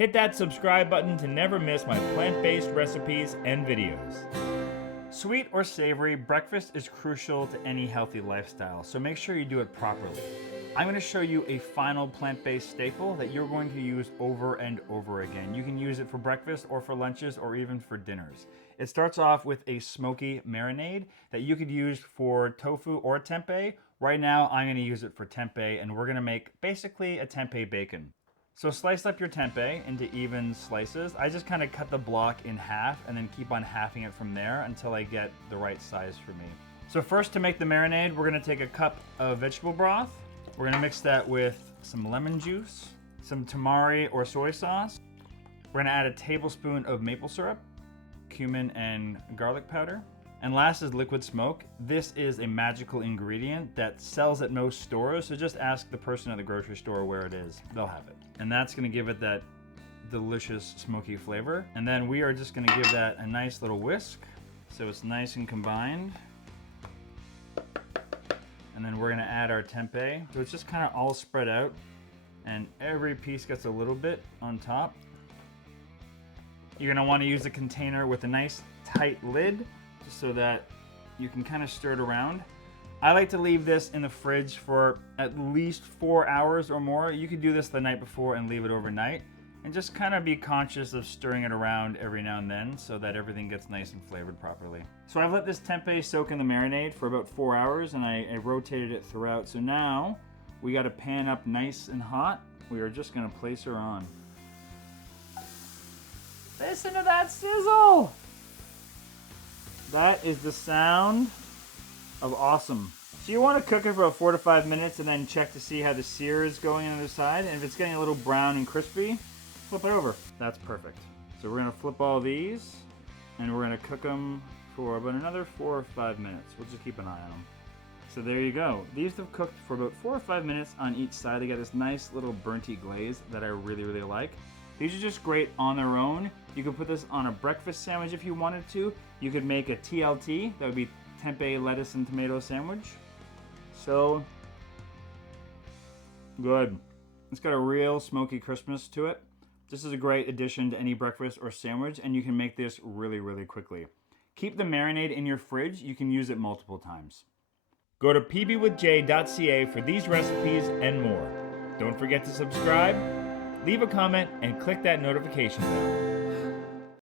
Hit that subscribe button to never miss my plant-based recipes and videos. Sweet or savory, breakfast is crucial to any healthy lifestyle, so make sure you do it properly. I'm going to show you a final plant-based staple that you're going to use over and over again. You can use it for breakfast or for lunches or even for dinners. It starts off with a smoky marinade that you could use for tofu or tempeh. Right now, I'm going to use it for tempeh, and we're going to make basically a tempeh bacon. So slice up your tempeh into even slices. I just kind of cut the block in half and then keep on halving it from there until I get the right size for me. So first, to make the marinade, we're going to take a cup of vegetable broth. We're going to mix that with some lemon juice, some tamari or soy sauce. We're going to add a tablespoon of maple syrup, cumin and garlic powder. And last is liquid smoke. This is a magical ingredient that sells at most stores, so just ask the person at the grocery store where it is. They'll have it. And that's gonna give it that delicious smoky flavor. And then we are just gonna give that a nice little whisk so it's nice and combined. And then we're gonna add our tempeh. So it's just kind of all spread out and every piece gets a little bit on top. You're gonna wanna use a container with a nice tight lid just so that you can kind of stir it around. I like to leave this in the fridge for at least 4 hours or more. You could do this the night before and leave it overnight and just kind of be conscious of stirring it around every now and then so that everything gets nice and flavored properly. So I've let this tempeh soak in the marinade for about 4 hours and I rotated it throughout. So now we got a pan up nice and hot. We are just gonna place her on. Listen to that sizzle! That is the sound of awesome. So you want to cook it for about 4 to 5 minutes and then check to see how the sear is going on the other side. And if it's getting a little brown and crispy, flip it over. That's perfect. So we're gonna flip all these and we're gonna cook them for about another 4 or 5 minutes. We'll just keep an eye on them. So there you go. These have cooked for about 4 or 5 minutes on each side. They got this nice little burnty glaze that I really, really like. These are just great on their own. You could put this on a breakfast sandwich if you wanted to. You could make a TLT, that would be tempeh, lettuce, and tomato sandwich. So good. It's got a real smoky crispness to it. This is a great addition to any breakfast or sandwich, and you can make this really, really quickly. Keep the marinade in your fridge. You can use it multiple times. Go to pbwithj.ca for these recipes and more. Don't forget to subscribe, leave a comment, and click that notification bell.